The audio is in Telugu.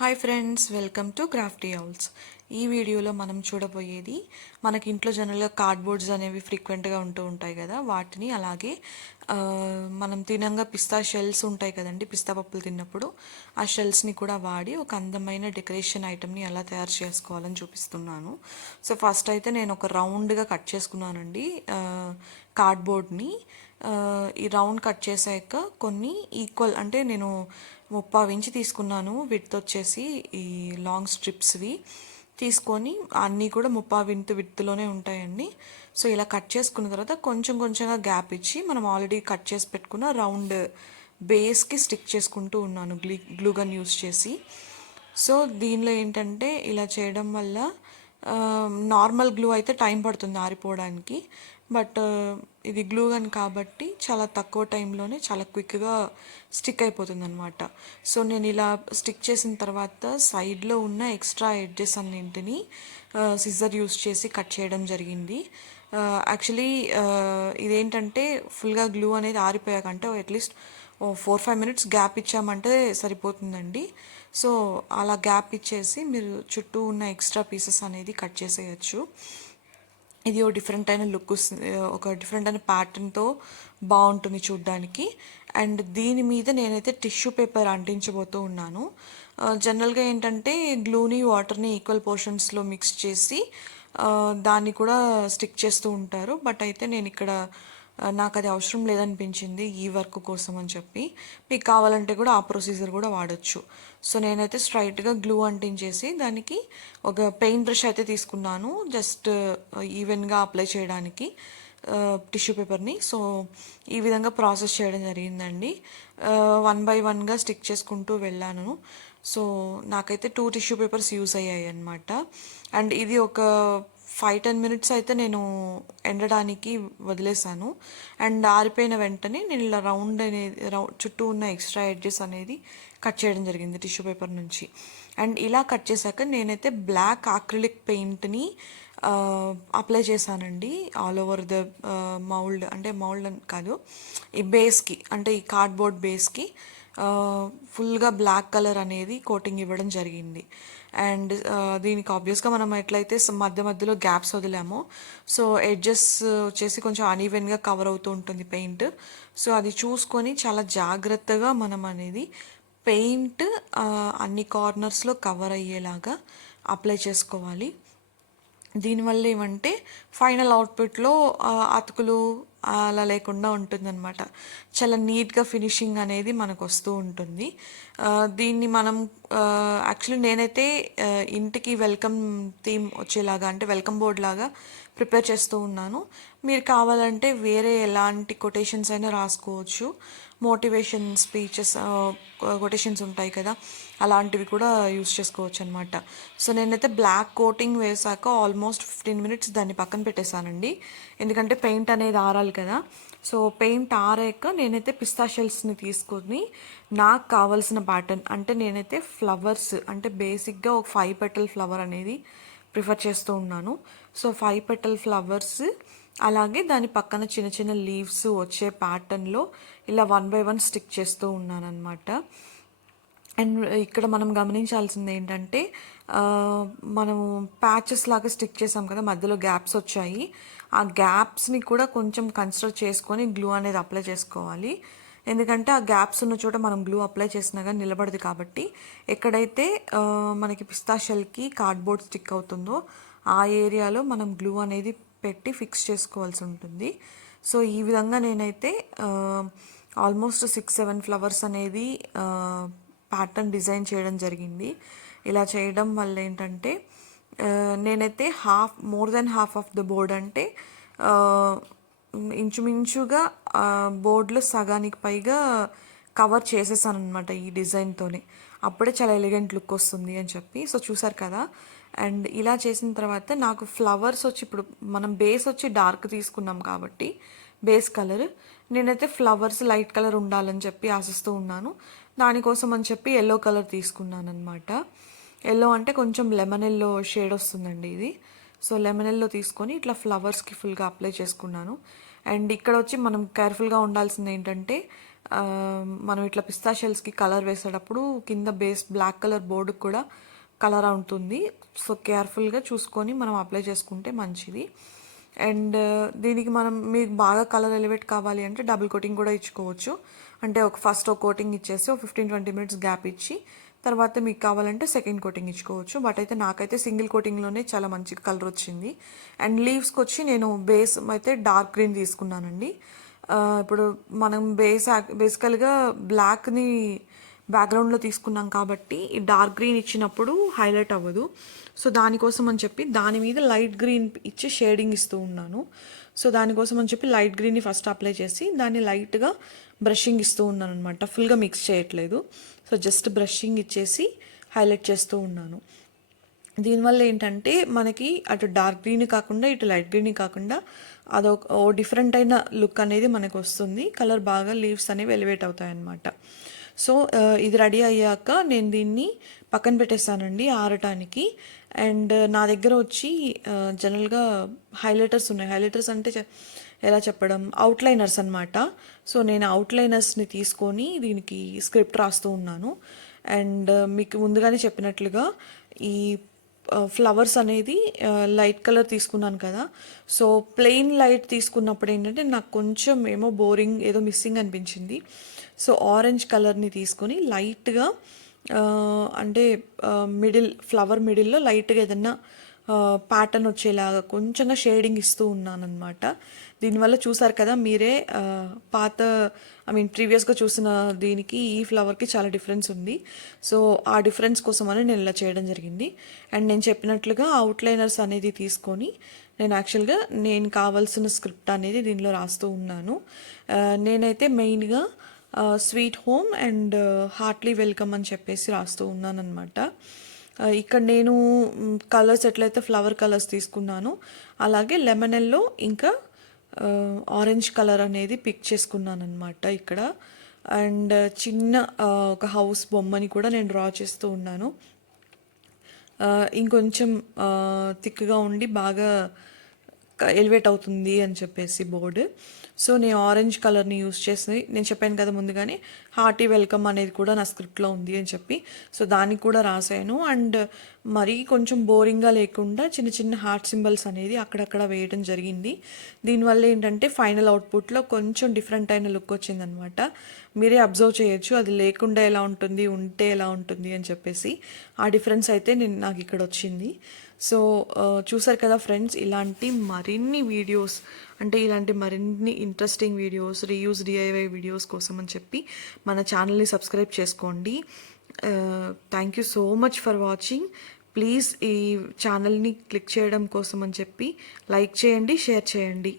Hi friends, welcome to crafty howls. ఈ వీడియోలో మనం చూడబోయేది మనకి ఇంట్లో జనరల్గా కార్డ్బోర్డ్స్ అనేవి ఫ్రీక్వెంట్గా ఉంటూ ఉంటాయి కదా, వాటిని అలాగే మనం తినంగా పిస్తా షెల్స్ ఉంటాయి కదండి, పిస్తా పప్పులు తిన్నప్పుడు ఆ షెల్స్ని కూడా వాడి ఒక అందమైన డెకరేషన్ ఐటమ్ని ఎలా తయారు చేసుకోవాలని చూపిస్తున్నాను. సో ఫస్ట్ అయితే నేను ఒక రౌండ్గా కట్ చేసుకున్నానండి కార్డ్బోర్డ్ని. ఈ రౌండ్ కట్ చేశాక కొన్ని ఈక్వల్ అంటే నేను 30 ఇంచ్ తీసుకున్నాను. విడ్త్ వచ్చేసి ఈ లాంగ్ స్ట్రిప్స్వి తీసుకొని అన్నీ కూడా 30 విడ్త్లోనే ఉంటాయండి. సో ఇలా కట్ చేసుకున్న తర్వాత కొంచెం కొంచెంగా గ్యాప్ ఇచ్చి మనం ఆల్రెడీ కట్ చేసి పెట్టుకున్న రౌండ్ బేస్కి స్టిక్ చేసుకుంటూ ఉన్నాను గ్లూగన్ యూస్ చేసి. సో దీనిలో ఏంటంటే ఇలా చేయడం వల్ల నార్మల్ గ్లూ అయితే టైం పడుతుంది ఆరిపోవడానికి, బట్ ఇది గ్లూ గన్ కాబట్టి చాలా తక్కువ టైంలోనే చాలా క్విక్గా స్టిక్ అయిపోతుంది అనమాట. సో నేను ఇలా స్టిక్ చేసిన తర్వాత సైడ్లో ఉన్న ఎక్స్ట్రా ఎడ్జెస్ అన్నింటినీ సిజర్ యూస్ చేసి కట్ చేయడం జరిగింది. యాక్చువల్లీ ఇదేంటంటే ఫుల్గా గ్లూ అనేది ఆరిపోయాకంటే అట్లీస్ట్ 4-5 మినిట్స్ గ్యాప్ ఇచ్చామంటే సరిపోతుందండి. సో అలా గ్యాప్ ఇచ్చేసి మీరు చుట్టూ ఉన్న ఎక్స్ట్రా పీసెస్ అనేది కట్ చేసేయచ్చు. ఇది ఒక డిఫరెంట్ అయిన లుక్ వస్తుంది, ఒక డిఫరెంట్ అయిన ప్యాటర్న్తో బాగుంటుంది చూడ్డానికి. అండ్ దీని మీద నేనైతే టిష్యూ పేపర్ అంటించబోతూ ఉన్నాను. జనరల్గా ఏంటంటే గ్లూని వాటర్ని ఈక్వల్ పోర్షన్స్లో మిక్స్ చేసి దాన్ని కూడా స్టిక్ చేస్తూ ఉంటారు, బట్ అయితే నేను ఇక్కడ నాకు అది అవసరం లేదనిపించింది ఈ వర్క్ కోసం అని చెప్పి. మీకు కావాలంటే కూడా ఆ ప్రొసీజర్ కూడా వాడచ్చు. సో నేనైతే స్ట్రైట్గా గ్లూ అంటించేసి దానికి ఒక పెయింట్ బ్రష్ అయితే తీసుకున్నాను, జస్ట్ ఈవెన్గా అప్లై చేయడానికి టిష్యూ పేపర్ని. సో ఈ విధంగా ప్రాసెస్ చేయడం జరిగిందండి. 1 by 1గా స్టిక్ చేసుకుంటూ వెళ్ళాను. సో నాకైతే 2 టిష్యూ పేపర్స్ యూస్ అయ్యాయి అన్నమాట. అండ్ ఇది ఒక 5-10 మినిట్స్ అయితే నేను ఎండడానికి వదిలేసాను. అండ్ ఆరిపోయిన వెంటనే నేను ఇలా రౌండ్ అనేది చుట్టూ ఉన్న ఎక్స్ట్రా ఎడ్జెస్ అనేది కట్ చేయడం జరిగింది టిష్యూ పేపర్ నుంచి. అండ్ ఇలా కట్ చేశాక నేనైతే బ్లాక్ ఆక్రిలిక్ పెయింట్ని అప్లై చేశానండి ఆల్ ఓవర్ ద మౌల్డ్, అంటే మౌల్డ్ కాదు, ఈ బేస్కి, అంటే ఈ కార్డ్బోర్డ్ బేస్కి ఫుల్గా బ్లాక్ కలర్ అనేది కోటింగ్ ఇవ్వడం జరిగింది. అండ్ దీనికి ఆబ్వియస్గా మనం ఎట్లయితే మధ్య మధ్యలో గ్యాప్స్ వదిలామో, సో ఎడ్జెస్ వచ్చేసి కొంచెం అనీవెన్గా కవర్ అవుతూ ఉంటుంది పెయింట్. సో అది చూసుకొని చాలా జాగ్రత్తగా మనం అనేది పెయింట్ అన్ని కార్నర్స్లో కవర్ అయ్యేలాగా అప్లై చేసుకోవాలి. దీనివల్ల ఏమంటే ఫైనల్ అవుట్పుట్లో అతుకులు అలా లేకుండా ఉంటుందన్నమాట. చాలా నీట్గా ఫినిషింగ్ అనేది మనకు వస్తూ ఉంటుంది. దీన్ని మనం యాక్చువల్లీ నేనైతే ఇంటికి వెల్కమ్ థీమ్ వచ్చేలాగా, అంటే వెల్కమ్ బోర్డ్ లాగా ప్రిపేర్ చేస్తూ ఉన్నాను. మీరు కావాలంటే వేరే ఎలాంటి కొటేషన్స్ అయినా రాసుకోవచ్చు. మోటివేషన్ స్పీచెస్ కొటేషన్స్ ఉంటాయి కదా, అలాంటివి కూడా యూస్ చేసుకోవచ్చు అనమాట. సో నేనైతే బ్లాక్ కోటింగ్ వేసాక ఆల్మోస్ట్ 15 మినిట్స్ దాన్ని పక్కన పెట్టేశానండి, ఎందుకంటే పెయింట్ అనేది ఆరాలి కదా. సో పెయింట్ ఆరాక నేనైతే పిస్తా షెల్స్ని తీసుకొని నాకు కావాల్సిన ప్యాటర్న్, అంటే నేనైతే ఫ్లవర్స్, అంటే బేసిక్గా ఒక 5 petal ఫ్లవర్ అనేది ప్రిఫర్ చేస్తూ ఉన్నాను. సో 5 petal ఫ్లవర్స్ అలాగే దాని పక్కన చిన్న చిన్న లీవ్స్ వచ్చే ప్యాటర్న్లో ఇలా 1 by 1 స్టిక్ చేస్తూ ఉన్నాను అనమాట. అండ్ ఇక్కడ మనం గమనించాల్సింది ఏంటంటే మనము ప్యాచెస్ లాగా స్టిక్ చేసాం కదా, మధ్యలో గ్యాప్స్ వచ్చాయి. ఆ గ్యాప్స్ని కూడా కొంచెం కన్సిడర్ చేసుకొని గ్లూ అనేది అప్లై చేసుకోవాలి. ఎందుకంటే ఆ గ్యాప్స్ ఉన్న చోట మనం గ్లూ అప్లై చేసినా కానీ నిలబడదు కాబట్టి, ఎక్కడైతే మనకి పిస్తా షెల్కి కార్డ్బోర్డ్ స్టిక్ అవుతుందో ఆ ఏరియాలో మనం గ్లూ అనేది పెట్టి ఫిక్స్ చేసుకోవాల్సి ఉంటుంది. సో ఈ విధంగా నేనైతే ఆల్మోస్ట్ 6-7 ఫ్లవర్స్ అనేది ప్యాటర్న్ డిజైన్ చేయడం జరిగింది. ఇలా చేయడం వల్ల ఏంటంటే నేనైతే more than half of the board, అంటే ఇంచుమించుగా బోర్డులో సగానికి పైగా కవర్ చేసేసాను అనమాట ఈ డిజైన్తోనే. అప్పుడే చాలా ఎలిగెంట్ లుక్ వస్తుంది అని చెప్పి. సో చూసారు కదా. అండ్ ఇలా చేసిన తర్వాత నాకు ఫ్లవర్స్ వచ్చి, ఇప్పుడు మనం బేస్ వచ్చి డార్క్ తీసుకున్నాం కాబట్టి బేస్ కలర్, నేనైతే ఫ్లవర్స్ లైట్ కలర్ ఉండాలని చెప్పి ఆశిస్తూ ఉన్నాను. దానికోసం అని చెప్పి ఎల్లో కలర్ తీసుకున్నాను అనమాట. ఎల్లో అంటే కొంచెం లెమన్ ఎల్లో షేడ్ వస్తుందండి ఇది. సో లెమన్ ఎల్లో తీసుకొని ఇట్లా ఫ్లవర్స్కి ఫుల్గా అప్లై చేసుకున్నాను. అండ్ ఇక్కడ వచ్చి మనం కేర్ఫుల్గా ఉండాల్సింది ఏంటంటే మనం ఇట్లా పిస్తా షెల్స్కి కలర్ వేసేటప్పుడు కింద బేస్ బ్లాక్ కలర్ బోర్డుకి కూడా కలర్ ఉంటుంది. సో కేర్ఫుల్గా చూసుకొని మనం అప్లై చేసుకుంటే మంచిది. అండ్ దీనికి మనం మీకు బాగా కలర్ ఎలివేట్ కావాలి అంటే డబుల్ కోటింగ్ కూడా ఇచ్చుకోవచ్చు. అంటే ఫస్ట్ ఒక కోటింగ్ ఇచ్చేసి ఒక 15-20 మినిట్స్ గ్యాప్ ఇచ్చి తర్వాత మీకు కావాలంటే సెకండ్ కోటింగ్ ఇచ్చుకోవచ్చు. బట్ అయితే నాకైతే సింగిల్ కోటింగ్లోనే చాలా మంచి కలర్ వచ్చింది. అండ్ లీవ్స్కి వచ్చి నేను బేస్ అయితే డార్క్ గ్రీన్ తీసుకున్నానండి. ఇప్పుడు మనం బేసికల్గా బ్లాక్ని బ్యాక్గ్రౌండ్లో తీసుకున్నాం కాబట్టి ఈ డార్క్ గ్రీన్ ఇచ్చినప్పుడు హైలైట్ అవ్వదు. సో దానికోసం అని చెప్పి దాని మీద లైట్ గ్రీన్ ఇచ్చి షేడింగ్ ఇస్తూ ఉన్నాను. సో దానికోసం అని చెప్పి లైట్ గ్రీన్ని ఫస్ట్ అప్లై చేసి దాన్ని లైట్గా బ్రషింగ్ ఇస్తూ ఉన్నాను అనమాట. ఫుల్గా మిక్స్ చేయట్లేదు. సో జస్ట్ బ్రషింగ్ ఇచ్చేసి హైలైట్ చేస్తూ ఉన్నాను. దీనివల్ల ఏంటంటే మనకి అటు డార్క్ గ్రీన్ కాకుండా ఇటు లైట్ గ్రీన్ కాకుండా అదొక డిఫరెంట్ అయిన లుక్ అనేది మనకు వస్తుంది. కలర్ బాగా లీవ్స్ అనేవి ఎలివేట్ అవుతాయి అన్నమాట. సో ఇది రెడీ అయ్యాక నేను దీన్ని పక్కన పెట్టేస్తానండి ఆరటానికి. అండ్ నా దగ్గర వచ్చి జనరల్గా హైలైటర్స్ ఉన్నాయి. హైలైటర్స్ అంటే ఎలా చెప్పడం, అవుట్లైనర్స్ అనమాట. సో నేను అవుట్లైనర్స్ని తీసుకొని దీనికి స్క్రిప్ట్ రాస్తూ ఉన్నాను. అండ్ మీకు ముందుగానే చెప్పినట్లుగా ఈ ఫ్లవర్స్ అనేది లైట్ కలర్ తీసుకున్నాను కదా. సో ప్లెయిన్ లైట్ తీసుకున్నప్పుడు ఏంటంటే నాకు కొంచెం ఏమో బోరింగ్, ఏదో మిస్సింగ్ అనిపించింది. సో ఆరెంజ్ కలర్ని తీసుకొని లైట్గా అంటే ఫ్లవర్ మిడిల్లో లైట్గా ఏదన్నా ప్యాటర్న్ వచ్చేలాగా కొంచెంగా షేడింగ్ ఇస్తూ ఉన్నాను అనమాట. దీనివల్ల చూసారు కదా మీరే, ప్రీవియస్గా చూసిన దీనికి ఈ ఫ్లవర్కి చాలా డిఫరెన్స్ ఉంది. సో ఆ డిఫరెన్స్ కోసమని నేను ఇలా చేయడం జరిగింది. అండ్ నేను చెప్పినట్లుగా అవుట్లైనర్స్ అనేది తీసుకొని నేను యాక్చువల్గా నేను కావాల్సిన స్క్రిప్ట్ అనేది దీనిలో రాస్తూ ఉన్నాను. నేనైతే మెయిన్గా sweet home and heartly welcome అని చెప్పేసి రాస్తూ ఉన్నాను అనమాట. ఇక్కడ నేను కలర్స్ ఎట్లయితే ఫ్లవర్ కలర్స్ తీసుకున్నాను అలాగే లెమన్ ఎల్లో ఇంకా ఆరెంజ్ కలర్ అనేది పిక్ చేసుకున్నాను అనమాట ఇక్కడ. అండ్ చిన్న ఒక హౌస్ బొమ్మని కూడా నేను డ్రా చేస్తూ ఉన్నాను. ఇంకొంచెం థిక్గా ఉండి బాగా ఎలివేట్ అవుతుంది అని చెప్పేసి బోర్డు. సో నేను ఆరెంజ్ కలర్ని యూస్ చేసి, నేను చెప్పాను కదా ముందుగానే హార్టీ వెల్కమ్ అనేది కూడా నా స్క్రిప్ట్లో ఉంది అని చెప్పి, సో దానికి కూడా రాశాను. అండ్ మరీ కొంచెం బోరింగ్గా లేకుండా చిన్న చిన్న హార్ట్ సింబల్స్ అనేది అక్కడక్కడ వేయడం జరిగింది. దీనివల్ల ఏంటంటే ఫైనల్ అవుట్పుట్లో కొంచెం డిఫరెంట్ అయిన లుక్ వచ్చిందనమాట. మీరే అబ్జర్వ్ చేయొచ్చు అది లేకుండా ఎలా ఉంటుంది, ఉంటే ఎలా ఉంటుంది అని చెప్పేసి. ఆ డిఫరెన్స్ అయితే నాకు ఇక్కడ వచ్చింది. సో చూసారు కదా ఫ్రెండ్స్, ఇలాంటి మరిన్ని వీడియోస్, అంటే ఇలాంటి మరిన్ని interesting videos, reuse DIY videos కోసం అని చెప్పి మన ఛానల్ని సబ్స్క్రైబ్ చేసుకోండి. Thank you so much for watching. Please ఈ ఛానల్ని క్లిక్ చేయడం కోసం అని చెప్పి లైక్ చేయండి, షేర్ చేయండి.